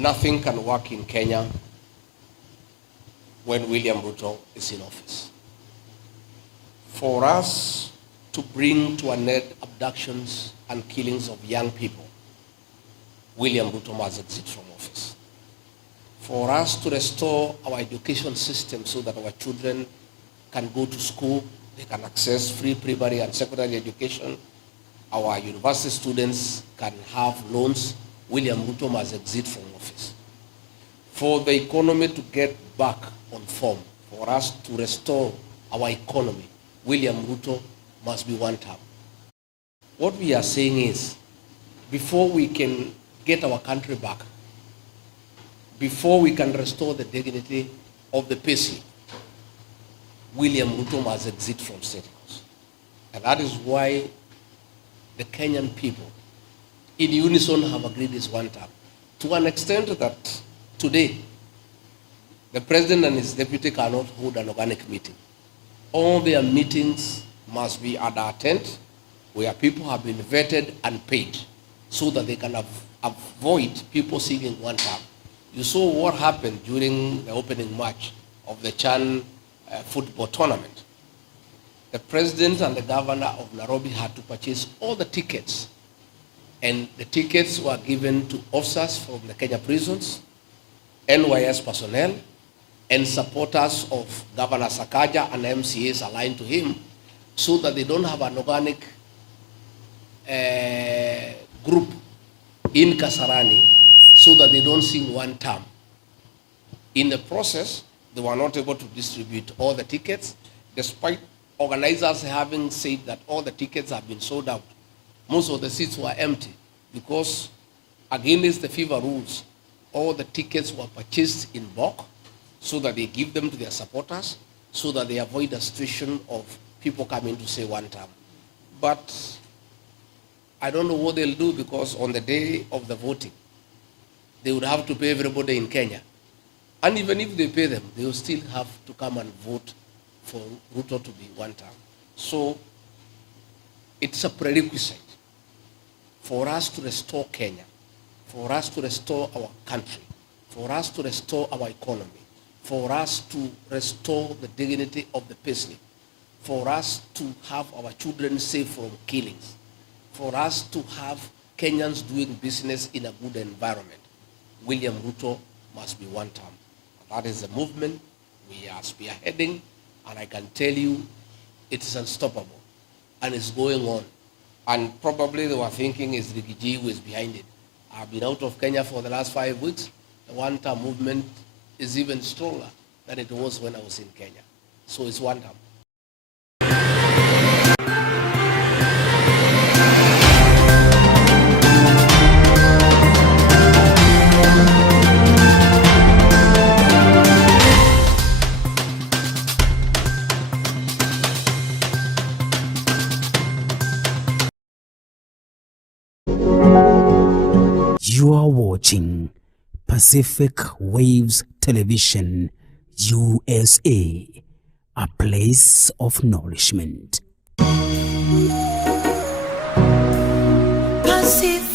nothing can work in Kenya when William Ruto is in office. For us to bring to an end abductions and killings of young people, William Ruto must exit from office. For us to restore our education system so that our children can go to school, they can access free primary and secondary education, our university students can have loans, William Ruto must exit from office. For the economy to get back on form, for us to restore our economy, William Ruto must be one term. What we are saying is, before we can get our country back, before we can restore the dignity of the payslip, William Ruto must exit from State House. And that is why the Kenyan people in unison have agreed this one term. To an extent that today, the president and his deputy cannot hold an organic meeting. All their meetings must be at our tent where people have been vetted and paid so that they can avoid people seeking one term. You saw what happened during the opening match of the Chan football tournament. The president and the governor of Nairobi had to purchase all the tickets, and the tickets were given to officers from the Kenya prisons, NYS personnel, and supporters of Governor Sakaja and MCAs aligned to him, so that they don't have an organic group in Kasarani, so that they don't sing one term. In the process, they were not able to distribute all the tickets, despite organizers having said that all the tickets have been sold out. Most of the seats were empty because, against the FIFA rules, all the tickets were purchased in bulk so that they give them to their supporters, so that they avoid the situation of people coming to say one term. But I don't know what they'll do, because on the day of the voting, they would have to pay everybody in Kenya. And even if they pay them, they will still have to come and vote for Ruto to be one term. So it's a prerequisite for us to restore Kenya, for us to restore our country, for us to restore our economy, for us to restore the dignity of the payslip, for us to have our children safe from killings, for us to have Kenyans doing business in a good environment. William Ruto must be one term. That is the movement we are spearheading, and I can tell you it is unstoppable, and it's going on. And probably they were thinking it's Rigathi who is behind it. I've been out of Kenya for the last 5 weeks. The one-term movement is even stronger than it was when I was in Kenya. So it's one term. You are watching Pacific Waves Television, USA, a place of nourishment. Pacific